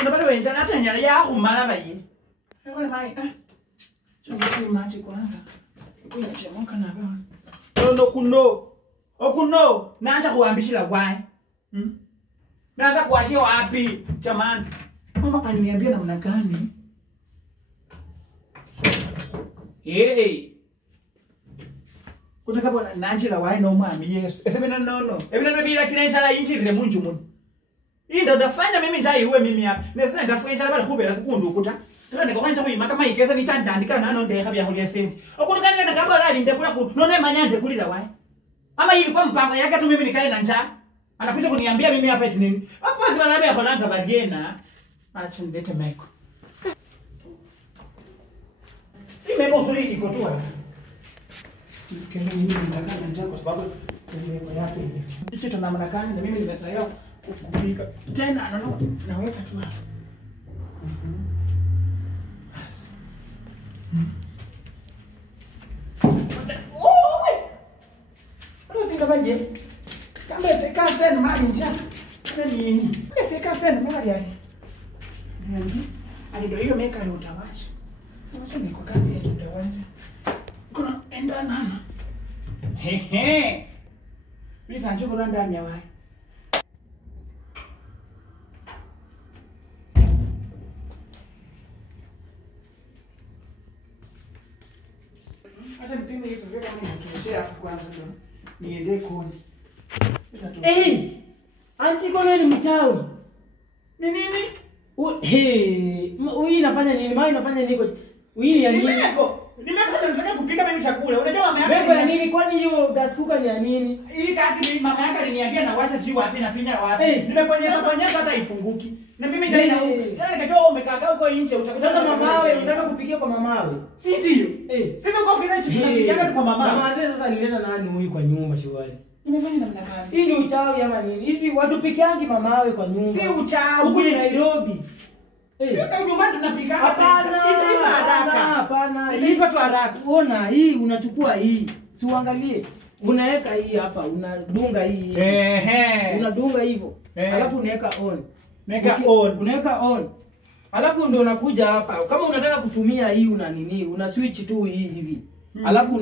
Unapata wenja na tanya ya kumala bayi. Ngole mai. Chungu maji kwanza. Kuya chemoka na baba. No kuno. Okuno naanza kuambishila kwai. Naanza kuachia wapi jamani? Mama aliniambia namna gani? Kuna kabo nanjila wai no mami Yesu. Esebena no. Ebena bila kinenza la inchi ile munju muno. Hii ndo ndafanya mimi njaa iwe mimi hapa. Nesa ndafuenza bali kubera kukundu ukuta. Ndio ndikokanja kuyima kama ikeza ni chandandika nano ndeka bya kulia senti. Okunikanya ndakaba lali ndekula ku. None manyande kulila wai. Ama ilikuwa mpango yake tu mimi nikae na njaa. Anakuja kuniambia mimi hapa eti nini? Hapo basi wananiambia kolanga badiena. Acha ndete meko. Si meko suri iko tu hapa. Nifikiria mimi nitakaa na njaa kwa sababu meko yake hivi. Hicho tunamna gani na mimi nimesahau kupika. Tena naweka tu hapa. Baje kama seka sen mali njaa nini seka sen mali yani ndio alido hiyo meka ni utawasha sasa niko kama yetu utawasha kuna enda nana mimi sanjo kuna ndani ya wai acha nipime hizo vile kama tunashare kwanza tu niende koni. Anti kono ni mchawi. Ni nini? Wewe unafanya nini? Mimi nafanya nini kwa? Wewe ya nini? Nimekuja nataka kupika mimi chakula. Unajua mama yake. Wewe ya nini? Kwani hiyo gas cooker ni ya nini? Hii kazi ni mama yake aliniambia na washa sio wapi na finya wapi. Nimeponyeza hata ifunguki. Na mimi jana nikatoa umekaa huko nje utakuja. Sasa mamawe unataka kupikia kwa mamawe? Si ndio? Sisi uko finance tunapikia tu kwa mamawe. Mama sasa nileta nani huyu kwa nyumba shwari? Nimefanya namna gani? Hii ni uchawi ama nini? Hizi watu pikiangi mamawe kwa nyumba. Si uchawi. Huko Nairobi. Sio nyumbani tunapika hapa. Hapana. Hapana. Hivi tu haraka. Ona hii unachukua hii. Si uangalie. Unaweka hii hapa, unadunga hii. Unadunga hivyo. Alafu unaweka on. Unaweka on. Alafu ndio unakuja hapa. Kama unataka kutumia hii una nini? Una switch tu hii hivi. Alafu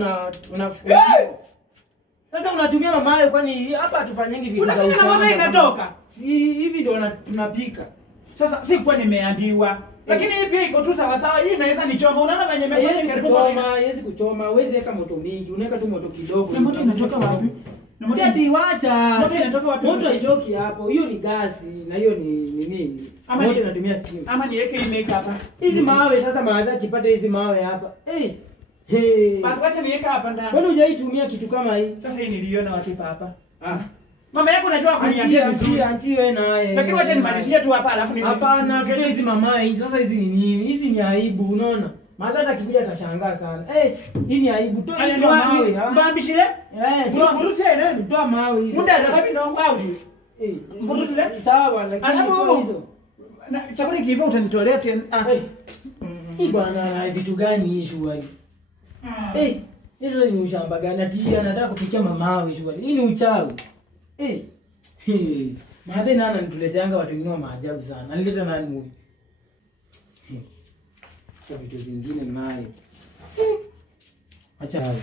unafungua. Sasa unatumia mamawe kwani hapa tufanyeni vitu za usafi. Unafanya mama inatoka. Si hivi ndio tunapika. Sasa si kwa nimeambiwa. Lakini hii pia iko tu sawa sawa. Hii inaweza nichoma. Unaona venye nimefanya karibu kwa mama. Haiwezi kuchoma. Huwezi weka moto mingi. Unaweka tu moto kidogo. Na moto inatoka wapi? Si ati iwacha. Moto inatoka wapi? Moto haitoki hapo. Hiyo ni gasi na hiyo ni nini? Moto inatumia steam. Ama niweke hii make hapa. Hizi mawe sasa maadha kipata hizi mawe hapa. Basi wacha niweke hapa ndani. Wewe hujaitumia kitu kama hii. Sasa hii niliona wapi hapa? Mama yako unajua kuniambia vizuri. Anti wewe naye. Lakini wacha nimalizie tu hapa alafu hapana, tutoe hizi mama hizi. Sasa hizi ni nini? Hizi ni aibu, unaona? Madhara akikuja atashangaa sana. Hii ni aibu. Toa hizi mawe. Mbambishile? Toa nani? Toa mawe hizo. Muda ngapi ndio wauli? Mburusile? Sawa, lakini hizo. Chakula kiiva utanitolea tena. Hii bwana na vitu gani hii shwari? Hizo ni ushamba gani? Ati anataka kupikia mamawe shwari. Hii ni uchawi. Madhe nana nituleteanga watu wengine wa maajabu sana. Alileta nani huyu? Kwa vitu zingine nayo. Acha hayo.